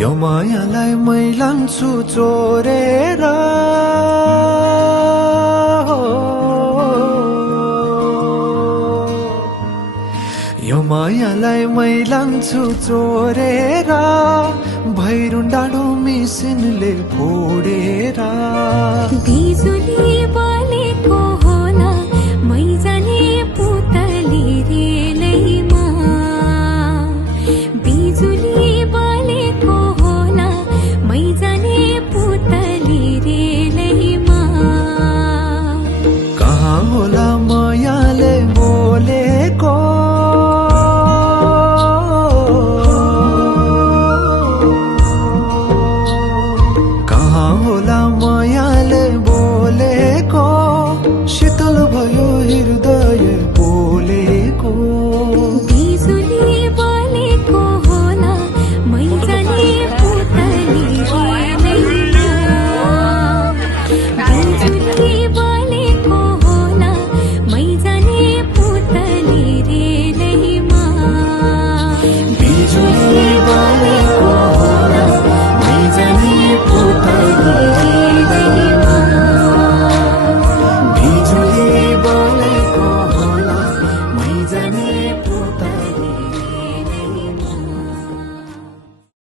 यो मायालाई मै लान्छु चोरेर यो मायालाई मै लान्छु चोरेर भैरुन डाँडो मिसिनले फोडेर बिजुली बलेको होला मै जाने पुतली रेलैमा बिजुली बलेको होला मै जाने पुतली रेलैमा कहाँ होला